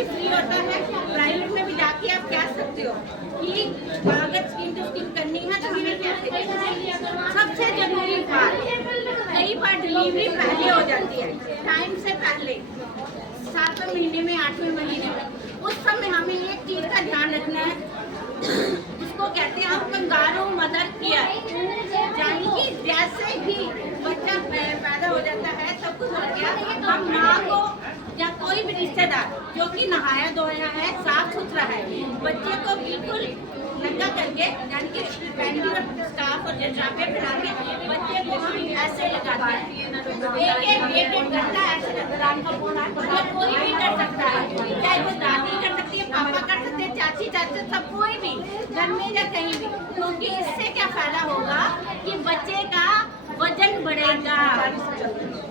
भी फ्री होता है, प्राइवेट में भी जाके आप कह सकते हो कि अगर स्किन टू स्किन करनी है तो हमें कैसे। सबसे जरूरी बात, कई बार डिलीवरी पहले हो जाती है, टाइम से पहले, 7वें महीने में, 8वें महीने में। उस समय हमें एक चीज का ध्यान रखना है, उसको कहते हैं हम कंगारू मदर केयर, यानी कि जैसे ही बच्चा पैदा हो जाता है सब कुछ हो गया, हम माँ को या कोई भी रिश्तेदार जो कि नहाया धोया है, साफ सुथरा है, बच्चे को बिल्कुल नंगा करके, यानी कि पैंटी और स्कार्फ और जराबे पहना के बच्चे को हम ऐसे लगाते हैं, एक घंटा ऐसे लगाते हैं। कोई भी कर सकता है, चाहे वो दादी कर सकती है, पापा कर सकते हैं, चाची चाचा, सब कोई भी घर में या कहीं भी, क्योंकि इससे क्या फायदा होगा कि बच्चे का वजन बढ़ेगा,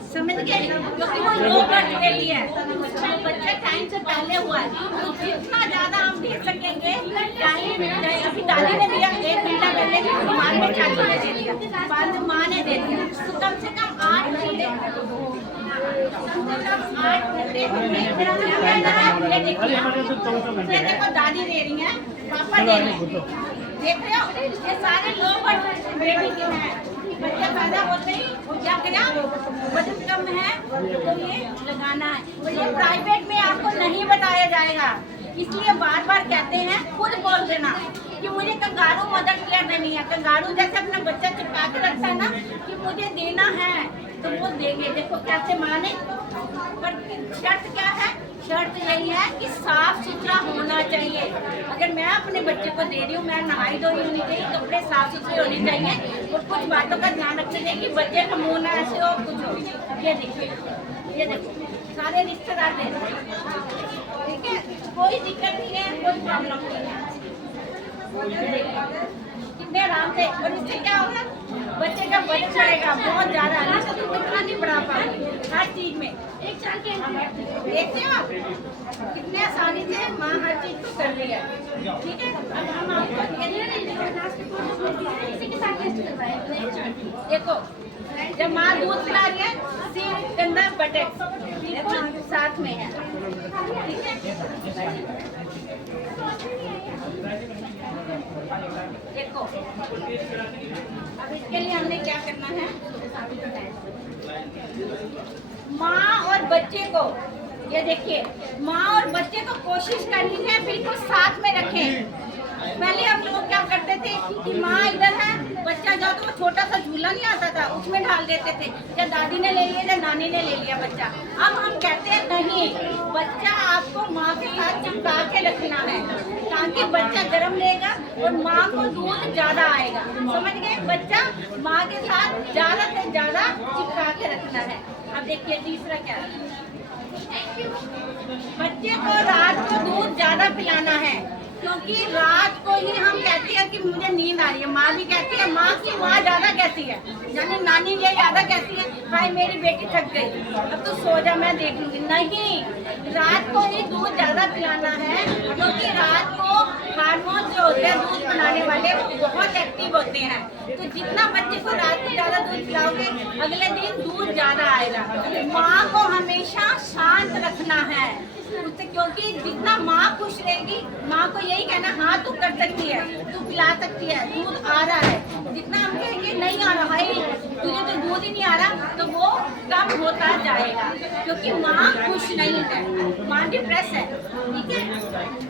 समझ गए, क्योंकि वो लो बर्थ बेबी है, बच्चा टाइम से पहले हुआ है, तो जितना ज्यादा हम दे सकेंगे टाइम। अभी दादी ने दिया 1 घंटा पहले, बाद में चाची ने दे दिया, बाद में माँ ने दे दिया, तो कम से कम 8 घंटे देखो दादी दे रही है, पापा दे रहे हैं, देख रहे हो, ये सारे लो बर्थ बेबी के हैं। बच्चा पैदा होते ही क्या करें, वजन कम है तो ये लगाना है। ये प्राइवेट में आपको नहीं बताया जाएगा, इसलिए बार बार कहते हैं, खुद बोल देना कि मुझे कंगारू मदर केयर देनी है। कंगारू जैसे अपना बच्चा चिपका के रखता है ना, कि मुझे देना है तो वो देंगे। देखो कैसे माने, पर शर्त क्या है, शर्त यही है कि साफ सुथरा होना चाहिए। अगर मैं अपने बच्चे को दे रही हूँ, मैं नहाई धोई होनी चाहिए, कपड़े साफ सुथरे होने चाहिए, और कुछ बातों का ध्यान रखना चाहिए कि बच्चे का मुंह ना ऐसे हो, कुछ हो। ये देखिए, ये देखो सारे रिश्तेदार दे रहे हैं, ठीक है, कोई दिक्कत नहीं है, कोई प्रॉब्लम नहीं है। कितने आराम से, और इससे क्या होगा, बच्चे का वजन बढ़ेगा बहुत ज्यादा, इतना नहीं बढ़ा पाएंगे हर चीज में। देखते हो आप कितने आसानी से माँ हर चीज को कर रही है, ठीक है। अब हम आपको देखो, जब माँ दूध पिला रही है, सिर गंदा बटक बिल्कुल साथ में है, ठीक है। देखो अब इसके लिए हमने क्या करना है, माँ और बच्चे को, ये देखिए, माँ और बच्चे को कोशिश करनी है बिल्कुल साथ में रखें। पहले हम लोग क्या करते थे कि माँ इधर है, बच्चा जाओ तो वो छोटा सा झूला नहीं आता था, उसमें डाल देते थे, या दादी ने ले लिया या नानी ने ले लिया बच्चा। अब हम कहते हैं नहीं, बच्चा आपको माँ के साथ चिपका के रखना है, ताकि बच्चा गर्म लेगा और माँ को दूध ज्यादा आएगा, समझ गए। बच्चा माँ के साथ ज्यादा से ज्यादा चिपका के रखना है। अब देखिए तीसरा क्या है, बच्चे को रात को दूध ज्यादा पिलाना है, क्योंकि रात को ही हम कहते हैं कि मुझे नींद आ रही है, माँ भी कहती है, माँ की माँ ज्यादा कहती है, यानी नानी ये ज्यादा कहती है, भाई मेरी बेटी थक गई, अब तो सो जा, मैं देख लूंगी। नहीं, रात को ही दूध ज्यादा पिलाना है, क्योंकि रात को हार्मोन जो होते हैं दूध बनाने वाले वो बहुत एक्टिव होते हैं, तो जितना बच्चे को रात को ज्यादा दूध पिलाओगे, अगले दिन दूध ज्यादा आएगा। माँ को हमेशा शांत रखना है उससे, क्योंकि जितना माँ खुश रहेगी, माँ को यही कहना, हाँ तू कर सकती है, तू पिला सकती है, दूध आ रहा है। जितना हम कहेंगे नहीं आ रहा है, तुझे तो दूध ही नहीं आ रहा, तो वो कम होता जाएगा, क्योंकि माँ खुश नहीं है, माँ डिप्रेस है, ठीक है।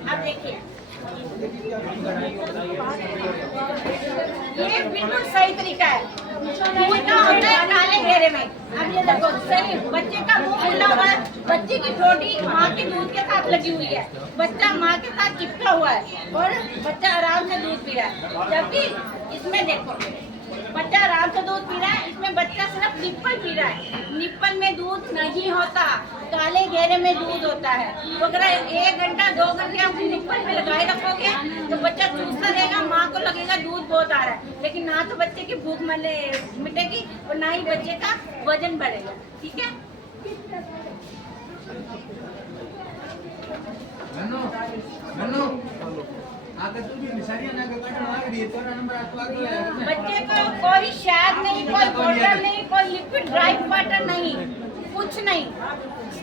अब देखिए ये बिल्कुल सही तरीका है, होता है काले घेरे में। अब ये देखो सही, बच्चे का मुंह खुला हुआ है, बच्चे की ठोड़ी माँ के दूध के साथ लगी हुई है, बच्चा माँ के साथ चिपका हुआ है और बच्चा आराम से दूध पी रहा है। जबकि इसमें देखो बच्चा आराम से दूध पी रहा है, इसमें बच्चा सिर्फ निप्पल पी रहा है, निप्पल में दूध नहीं होता, काले घेरे में दूध होता है। तो अगर 1 घंटा 2 घंटे आप निप्पल पे लगाए रखोगे तो बच्चा चूसता रहेगा, माँ को लगेगा दूध बहुत आ रहा है, लेकिन ना तो बच्चे की भूख मिटेगी और ना ही बच्चे का वजन बढ़ेगा, ठीक है। बच्चे को कोई शहद नहीं, कोई वाटर नहीं, कोई लिक्विड ड्राई वाटर नहीं, कुछ नहीं।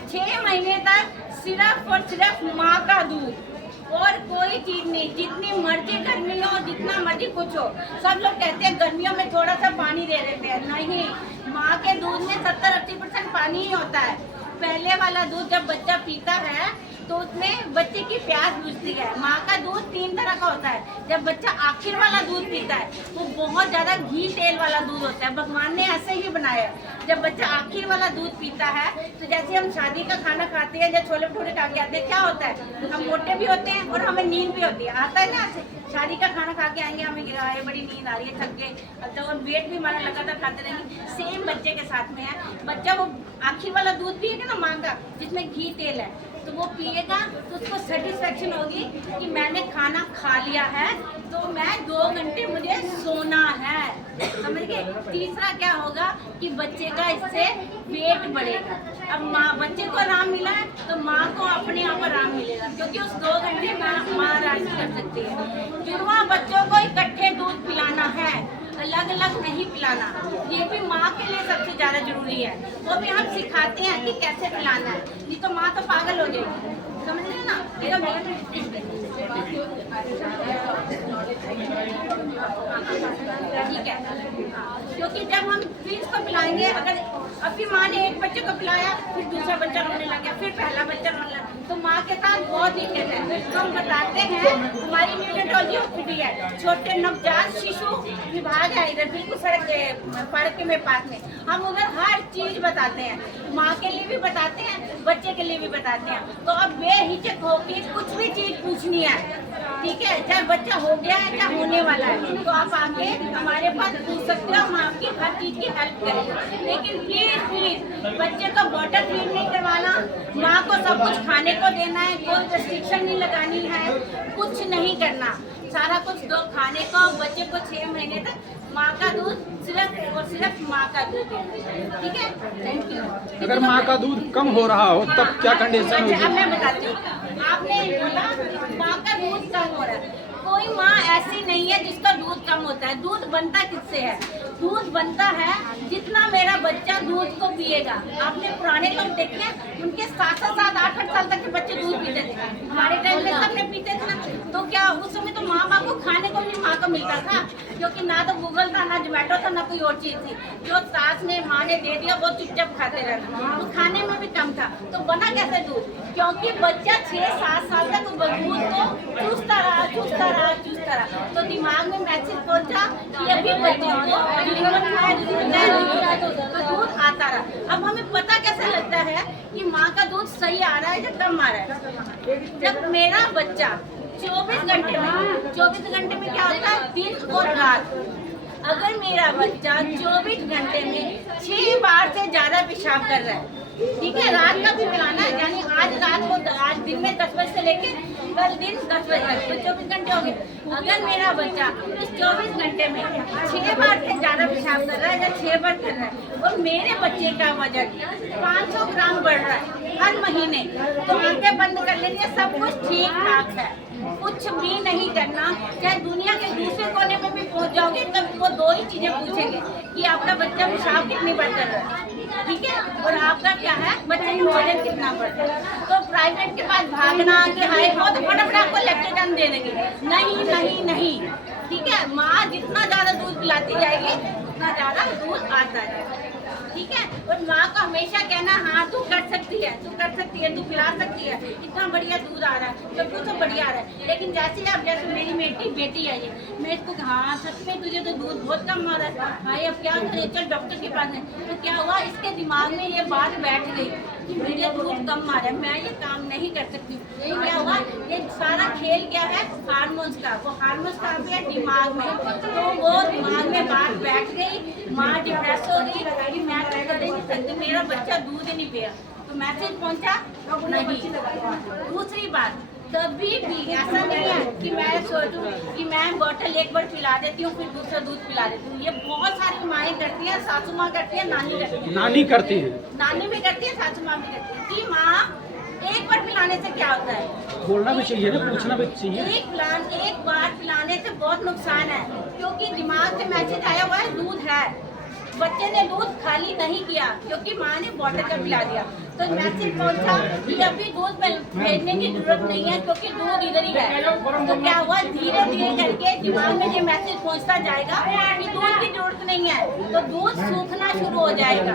6 महीने तक सिर्फ और सिर्फ माँ का दूध और कोई चीज नहीं। जितनी मर्जी गर्मी हो, जितना मर्जी कुछ हो, सब लोग कहते हैं गर्मियों में थोड़ा सा पानी दे देते हैं, नहीं, माँ के दूध में 70-80% पानी ही होता है। पहले वाला दूध जब बच्चा पीता है तो उसमें बच्चे की प्यास बुझती है। माँ का दूध 3 तरह का होता है। जब बच्चा आखिर वाला दूध पीता है वो बहुत ज़्यादा घी तेल वाला दूध होता है, भगवान ने ऐसे ही बनाया है। जब बच्चा आखिर वाला दूध पीता है तो जैसे हम शादी का खाना खाते हैं, जब छोले भटूरे खा के आते हैं, क्या होता है, हम मोटे भी होते हैं और हमें नींद भी होती है, आता है ना। शादी का खाना खा के आएंगे, हमें गिरा है, बड़ी नींद आ रही है, थक गए, अब तो वेट भी हमारा लगातार खाते रहेंगे। सेम बच्चे के साथ में है। बच्चा वो आखिर वाला दूध पिएगा ना माँ का, जिसमें घी तेल है, तो वो पिएगा तो उसको सेटिस्फेक्शन होगी कि मैंने खाना खा लिया है, तो मैं 2 घंटे मुझे सोना है, समझ गए। तीसरा क्या होगा कि बच्चे का इससे वेट बढ़ेगा। अब माँ, बच्चे को आराम मिला है तो माँ को अपने आप आराम मिलेगा, क्योंकि उस 2 घंटे माँ आराम कर सकती है। जुड़वा बच्चों को इकट्ठे दूध पिलाना है, अलग अलग नहीं पिलाना। ये भी माँ के लिए सबसे ज़्यादा जरूरी है। वो भी हम सिखाते हैं कि कैसे पिलाना है, नहीं तो माँ तो पागल हो जाएगी, समझ रहे ना। ठीक है, क्योंकि जब हम ट्विंस को पिलाएंगे, अगर अभी माँ ने एक बच्चे को पिलाया, फिर दूसरा बच्चा रोने लग गया, फिर पहला बच्चा रोने लगा, तो माँ के साथ बहुत दिक्कत है। तो हम बताते हैं, हमारी न्यूनेटोलॉजी हॉस्पिटल है, छोटे नवजात शिशु विभाग है इधर, बिल्कुल सड़क पार्क के पास में। हम उधर हर चीज बताते हैं, माँ के लिए भी बताते हैं, बच्चे के लिए भी बताते हैं। तो अब बेहिचक होकर कुछ भी चीज पूछनी है, ठीक है, चाहे बच्चा हो गया है चाहे होने वाला है, तो आप आके हमारे पास पूछ सकते हो, हम आपकी हर चीज की हेल्प करेंगे। लेकिन प्लीज बच्चे को बॉटल फीड नहीं करवाना, माँ को सब कुछ खाने को देना है, कोई रेस्ट्रिक्शन नहीं लगानी है, कुछ नहीं करना, सारा कुछ दो खाने को। बच्चे को 6 महीने तक माँ का दूध, सिर्फ और सिर्फ माँ का दूध, ठीक है। Thank you. अगर माँ का दूध कम हो रहा हो तब क्या कंडीशन होगी? अब मैं बताती हूँ, आपने बोला माँ का दूध कम हो रहा है, कोई माँ ऐसी नहीं है जिसका दूध कम होता है। दूध बनता किससे है? दूध बनता है जितना मेरा बच्चा दूध को पिएगा। आपने पुराने लोग देखे हैं, उनके 7-7, 8-8 साल तक के बच्चे दूध पीते थे। हमारे टाइम में सबने पीते थे ना, तो क्या उस समय तो माँ बाप को खाने को भी माँ को मिलता था, क्योंकि ना तो गूगल था, ना जोमेटो था, ना कोई और चीज थी। जो सास ने माँ ने दे दिया वो चुपचाप खाते रहते, तो खाने में भी कम था। तो बना कैसे दूध? क्योंकि बच्चा 6-7 साल तक दूध को चूसता रहा, तो दिमाग में मैसेज पहुंचा कि अभी बच्चे को दूध आता रहा। अब हमें पता कैसे लगता है कि माँ का दूध सही आ रहा है या कम आ रहा है? जब मेरा बच्चा 24 घंटे में क्या होता है, दिन और रात, अगर मेरा बच्चा 24 घंटे में 6 बार से ज्यादा पेशाब कर रहा है, ठीक है, रात का भी पिलाना है, यानी आज रात को, आज दिन में 10 बजे से लेके कल दिन 10 बजे तक, तो 24 घंटे हो गए। अगर मेरा बच्चा इस 24 घंटे में 6 बार से ज्यादा पेशाब कर रहा है या 6 बार कर रहा है, और मेरे बच्चे का वजन 500 ग्राम बढ़ रहा है हर महीने, तो आंखें बंद कर लेनी है, सब कुछ ठीक ठाक है, कुछ भी नहीं करना। चाहे दुनिया के दूसरे कोने में भी पहुंच जाओगे, तब वो 2 ही चीजें पूछेंगे कि आपका बच्चा पेशाब कितनी बार कर रहा है, ठीक है, और आपका क्या है, बच्चे का वजन कितना बढ़ता है। तो प्राइवेट के पास भागना कि हाई हो तो फटाफट आपको लेक्टोजन दे देंगे, नहीं, ठीक है। माँ जितना ज्यादा दूध पिलाती जाएगी उतना ज्यादा दूध आता जाएगा, ठीक है। और माँ को हमेशा कहना, हाँ तू कर सकती है, तू पिला सकती है, इतना बढ़िया दूध आ रहा है, सब कुछ तो बढ़िया आ रहा है। लेकिन जैसे मेरी बेटी है ये, मैं इसको, हाँ सच में तुझे तो दूध बहुत कम आ रहा है, हाँ अब क्या करें, चल डॉक्टर के पास है। तो क्या हुआ, इसके दिमाग में ये बात बैठ गई कि मेरे दूध कम आ रहा है, मैं ये काम नहीं कर सकती। तो क्या हुआ, ये सारा खेल क्या है, हार्मोन्स का, वो हार्मोन्स कहाँ पे है, दिमाग में, तो वो दिमाग में बात बैठ गई, माँ डिप्रेस हो गई कि मैं तो कर ही नहीं सकती, मेरा बच्चा दूध ही नहीं पिया। तो मैसेज पहुंचा नहीं। दूसरी बात, कभी भी ऐसा नहीं है कि मैं सोचूं कि मैं बोतल एक बार पिला देती हूँ फिर दूसरा दूध पिला देती हूँ। ये बहुत सारी माएँ करती हैं, सासू माँ करती है, नानी करती है, नानी भी करती है, सासू माँ भी करती है कि माँ एक बार पिलाने से क्या होता है, बोलना भी चाहिए ना, पूछना भी चाहिए। एक बार पिलाने से बहुत नुकसान है, क्योंकि दिमाग से मैसेज आया हुआ है दूध है, बच्चे ने दूध खाली नहीं किया क्योंकि माँ ने बॉटल का पिला दिया। तो मैसेज पहुंचा कि अभी दूध भेजने की जरूरत नहीं है क्योंकि दूध इधर ही है। तो क्या हुआ, धीरे धीरे करके दिमाग में ये मैसेज पहुंचता जाएगा कि दूध की जरूरत नहीं है, तो दूध सूखना शुरू हो जाएगा।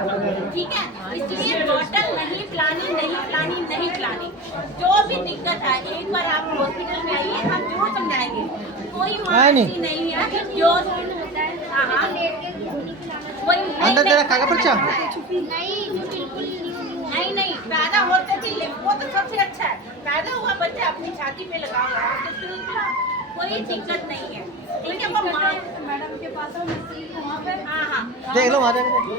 ठीक है, इसलिए बॉटल नहीं पिलानी, नहीं पिलानी, नहीं पिलानी। जो भी दिक्कत है एक बार आप हॉस्पिटल में आइए, हम जरूर समझाएंगे। कोई माँ ऐसी नहीं है जो अंदर तेरा कागज पर्चा नहीं पैदा होते थे, वो तो सबसे अच्छा है। पैदा हुआ बच्चा अपनी छाती पे लगा हुआ है, तो कोई दिक्कत नहीं है। ठीक है, वो माँ मैडम के पास हाँ देख लो वहाँ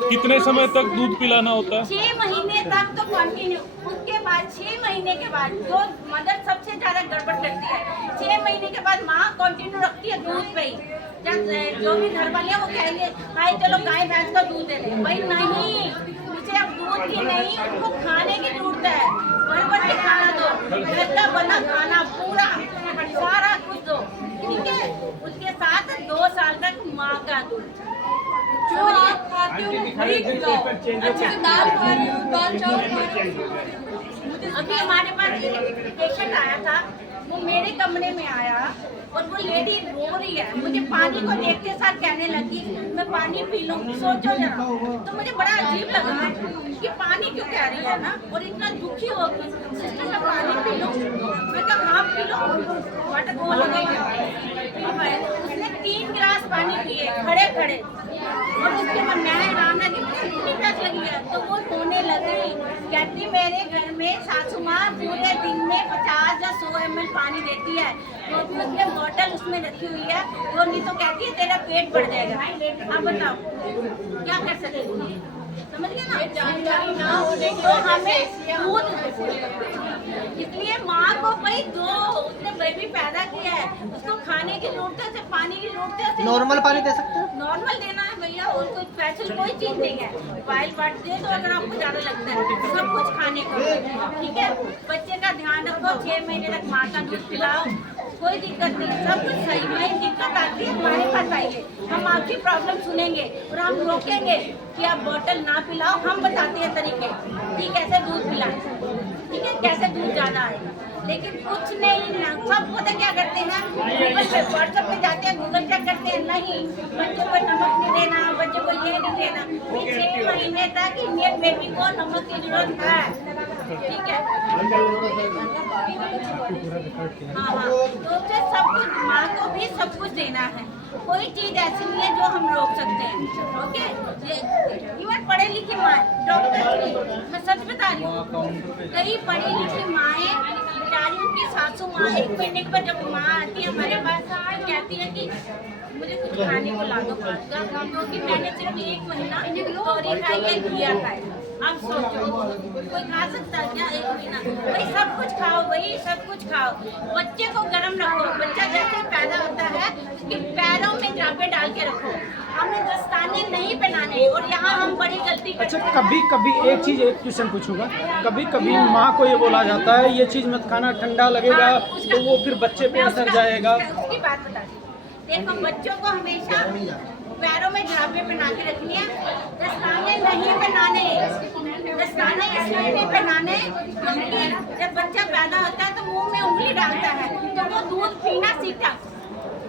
कितने समय तक दूध पिलाना होता है? 6 महीने तक तो कंटिन्यू। उसके बाद 6 महीने के बाद जो मदर सबसे ज्यादा गड़बड़ करती है, 6 महीने के बाद माँ कंटिन्यू रखती है दूध पे ही। जब जो भी घर वाले हैं वो कहेंगे भाई चलो गाय भैंस का दूध दे दे, भाई नहीं, उसे अब दूध की नहीं, उनको खाने की जरूरत है। भर के खाना दो, घर का बना खाना पूरा सारा कुछ दो। ठीक है, उसके साथ 2 साल तक माँ का दूध जो आप खाते हो वही खिलाओ। अच्छा, दाल खा रही हो, दाल चावल खा रही हो। अभी हमारे पास एक पेशेंट आया था, वो मेरे कमरे में आया और वो लेडी रो रही है। मुझे पानी को देखते साथ कहने लगी मैं पानी पी लूं। सोचो जरा, तो मुझे बड़ा अजीब लगा कि पानी क्यों कह रही है ना, और इतना दुखी हो गई। सिस्टर मैं पानी पी लूं? मैं कहा हाँ पी लो, वाटर बोल उसने 3 गिलास पानी पिए खड़े खड़े। और उसके बाद मैं हैरान है कि मुझे इतनी प्यास लगी है, तो वो रोने लगी। कहती मेरे घर में सासू माँ पूरे दिन में 50 या 100 ml पानी देती है, तो उसने बॉटल उसमें रखी हुई है, वो नहीं तो कहती है तेरा पेट बढ़ जाएगा। आप बताओ क्या कर सकते हो? समझ गए ना? जानकारी ना होने तो हमें दूध, इसलिए माँ को भाई दो, उसने बेबी पैदा किया है, उसको खाने की जरूरत है, सिर्फ पानी की जरूरत है। नॉर्मल पानी दे सकते हो? नॉर्मल देना है भैया, और कोई स्पेशल कोई चीज नहीं है। वाइल्ड बाट दे तो अगर आपको ज्यादा लगता है, सब कुछ खाने को। ठीक है, बच्चे का ध्यान रखो, 6 महीने तक माँ का दूध पिलाओ, कोई दिक्कत नहीं, सब कुछ सही। वही दिक्कत आती है हमारे पास आइए, हम आपकी प्रॉब्लम सुनेंगे और हम रोकेंगे कि आप बोतल ना पिलाओ। हम बताते हैं तरीके कि कैसे दूध पिलाएं, ठीक है, कैसे दूध ज्यादा आएगा। लेकिन कुछ नहीं ना, सब पता क्या करते हैं, गूगल पे व्हाट्सएप पे जाते हैं, गूगल चेक करते हैं, नहीं बच्चे को नमक नहीं देना, बच्चे को ये नहीं देना। 6 महीने तक इंडियन बेबी को नमक की जरूरत है। ठीक है, हाँ, तो उसे सब कुछ, माँ को भी सब कुछ देना है। कोई चीज ऐसी नहीं है जो हम रोक सकते हैं। ओके, इवन पढ़े लिखी माँ, डॉक्टर की, मैं सच बता रही हूँ, कई पढ़ी लिखी माएँ बेचारी, उनकी सासू माँ 1 महीने पर जब माँ आती है हमारे पास, तो कहती है कि मुझे कुछ खाने को ला दो, क्योंकि मैंने सिर्फ 1 महीना तोरी खाई है, घिया खाई। अब सोचो कोई खा सकता है क्या 1 महीना? भाई सब कुछ खाओ, भाई सब कुछ खाओ। बच्चे को गर्म रखो, बच्चा जैसे पैदा होता है उसके पैरों में जापे डाल के रखो। हमें दस्ताने नहीं पहनाने, और यहाँ हम बड़ी गलती करते हैं। अच्छा, कभी कभी एक चीज, एक क्वेश्चन पूछूंगा, कभी कभी माँ को ये बोला जाता है ये चीज मत खाना, ठंडा लगेगा, तो वो फिर बच्चे पे असर जाएगा। उसकी बात बता दी, देखो बच्चों को हमेशा पैरों में झापे पहना के रखनी है, दस्ताने नहीं पहनाने। दस्ताने इसलिए नहीं पहनाने क्योंकि जब बच्चा पैदा होता है तो मुंह में उंगली डालता है, तो वो दूध पीना सीखता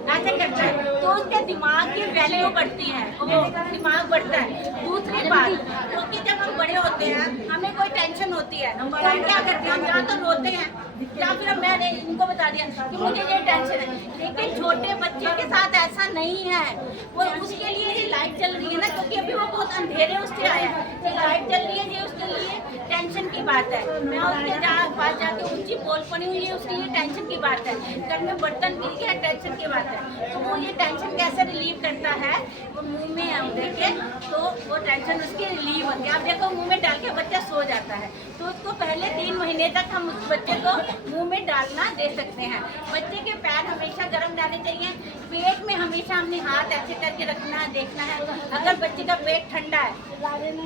ऐसे करता है, तो उसके दिमाग की वैल्यू बढ़ती है, वो दिमाग बढ़ता है। दूसरी बात, क्योंकि जब हम बड़े होते हैं हमें कोई टेंशन होती है, तो हम क्या करते हैं, हम या तो रोते हैं या फिर मैंने इनको बता दिया कि मुझे ये टेंशन है। लेकिन छोटे बच्चे के साथ ऐसा नहीं है, वो उसके लिए ये लाइट चल रही है ना, क्योंकि अभी वो बहुत अंधेरे उससे आया है, तो लाइट चल रही है, ये उसके लिए टेंशन की बात है। मैं उसके पास जाके ऊंची बोल पड़ी हूँ, ये उसके लिए टेंशन की बात है। घर में बर्तन गिर गया, टेंशन की बात है। तो वो ये टेंशन कैसे रिलीव करता है, वो मुंह में देखे तो वो टेंशन उसकी रिलीव होती है। आप देखो मुंह में डाल के बच्चा सो जाता है, तो उसको पहले 3 महीने तक हम उस बच्चे को मुंह में डालना दे सकते हैं। बच्चे के पैर हमेशा गर्म डालने चाहिए, पेट में हमेशा हमने हाथ ऐसे करके रखना है, देखना है। अगर बच्चे का पेट ठंडा है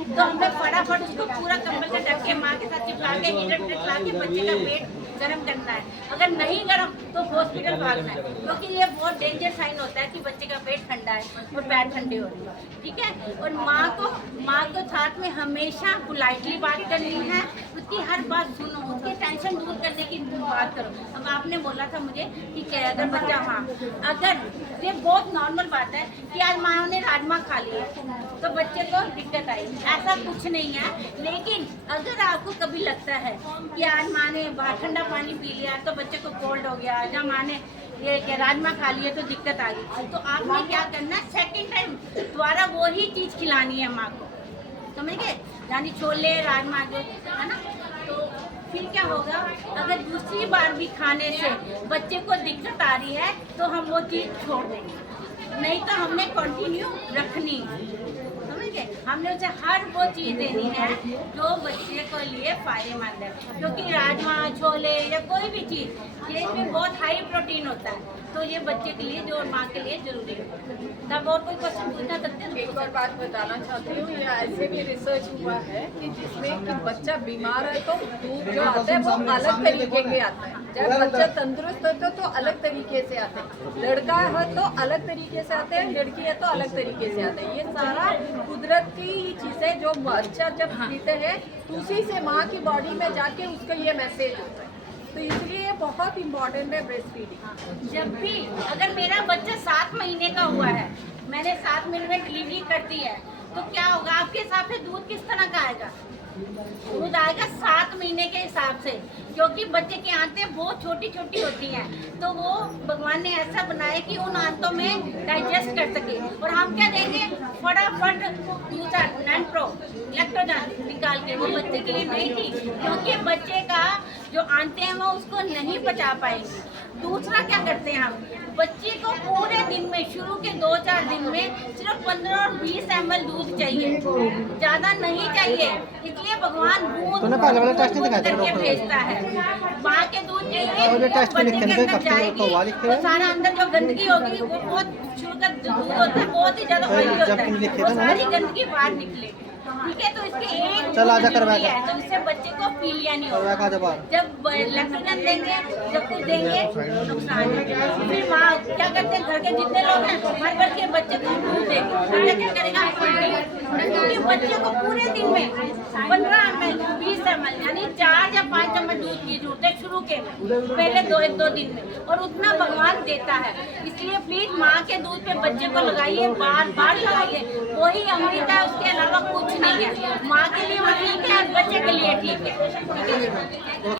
तो हमें फटाफट उसको पूरा कंबल से ढक के माँ के साथ चिपका के हीटर पे चला के बच्चे का पेट गर्म करना है, अगर नहीं गर्म तो हॉस्पिटल भागना है, क्योंकि ये बहुत डेंजर साइन होता है कि बच्चे का पेट ठंडा है और पैर ठंडे हो रहे हैं, ठीक है। और माँ को साथ में हमेशा पोलाइटली बात करनी है, उसकी हर बात सुनो, उसकी टेंशन दूर करने की बात करो। अब आपने बोला था मुझे कि अगर बच्चा, हाँ, अगर ये बहुत नॉर्मल बात है कि आज माँ ने राजमा खा लिया तो बच्चे को दिक्कत आई, ऐसा कुछ नहीं है। लेकिन अगर आपको कभी लगता है कि आज माँ ने ठंडा पानी पी लिया तो बच्चे को कोल्ड हो गया, या माँ ने ये राजमा खा लिए तो दिक्कत आ गई, तो आपने क्या करना है, सेकंड टाइम दोबारा वही चीज़ खिलानी है माँ को, समझ गए, यानी छोले राजमा जो है ना। तो फिर क्या होगा, अगर दूसरी बार भी खाने से बच्चे को दिक्कत आ रही है तो हम वो चीज़ छोड़ देंगे, नहीं तो हमने कंटिन्यू रखनी है, समझ गए। हमने उसे हर वो चीज़ देनी है जो बच्चे को लिए फायदेमंद है, क्योंकि राजमा छोले या कोई भी चीज़ ये इसमें बहुत हाई प्रोटीन होता है, तो ये बच्चे के लिए जो माँ के लिए जरूरी है। तब और कोई क्वेश्चन पूछना सकते हैं? एक और बात बताना चाहती हूँ, ये ऐसे भी रिसर्च हुआ है कि जिसमें कि बच्चा बीमार है तो दूध जो आता है वो अलग तरीके के आता है, जब बच्चा तंदुरुस्त होता है तो अलग तरीके से आते हैं, लड़का है तो अलग तरीके से आते हैं, लड़की है तो अलग तरीके से आते हैं। ये सारा कुदरत की ही चीज़ है, जो बच्चा जब पीते हैं तो उसी से माँ की बॉडी में जाके उसका ये मैसेज होता है, तो इसलिए ये बहुत इम्पोर्टेंट है ब्रेस्ट फीडिंग। जब भी अगर मेरा बच्चा 7 महीने का हुआ है, मैंने 7 महीने में डिलीवरी कर दी है, तो क्या होगा आपके हिसाब से दूध किस तरह का आएगा? दूध आएगा 7 महीने के हिसाब से, क्योंकि बच्चे की आंतें बहुत छोटी छोटी होती हैं, तो वो भगवान ने ऐसा बनाया कि उन आंतों में डाइजेस्ट कर सके। और हम क्या देंगे, फटाफट दूसरा नैनप्रो लैक्टोजन निकाल के, वो बच्चे के लिए नहीं थी, क्योंकि बच्चे का जो आंतें हैं वो उसको नहीं पचा पाएंगी। दूसरा क्या करते हैं हम, बच्चे को पूरे दिन में, शुरू के 2-4 दिन में सिर्फ 15 और 20 ml दूध चाहिए, ज़्यादा नहीं चाहिए, इसलिए भगवान तूने पहले वाला टेस्ट नहीं दिखाया था करके डॉक्टर? भेजता है। माँ के दूध और चाहिए, ये टेस्ट पे बच्चे लिखे के थे, अंदर कब तक तो वाली जाएगी, थे? तो सारा अंदर जो गंदगी होगी वो बहुत शुरू का जो दूध होता है बहुत ही ज़्यादा ऑयली होता जब तुम लिखे है, थे वो ना? सारी गंदगी बाहर निकलेगी, ठीक है। तो इसके एक चल आजा दूध करवा जरूरी दे। है, तो इससे बच्चे को पीलिया नहीं करवा होगा। खा जा बाहर। जब लैक्टोजन देंगे, जब कुछ देंगे नुकसान है। फिर माँ क्या करते हैं, घर के जितने लोग हैं हर घर के बच्चे को दूध देंगे, बच्चा क्या करेगा, क्योंकि बच्चे को पूरे दिन में 15 ml 20 ml यानी 4 या 5 चम्मच दूध की जरूरत है शुरू के पहले 1-2 दिन में, और उतना भगवान देता है। इसलिए प्लीज माँ के दूध पे बच्चे को लगाइए, बार बार लगाइए, वही अमृत है, उसके अलावा कुछ नहीं है। माँ के लिए वो ठीक है, बच्चे के लिए ठीक है, ठीक है।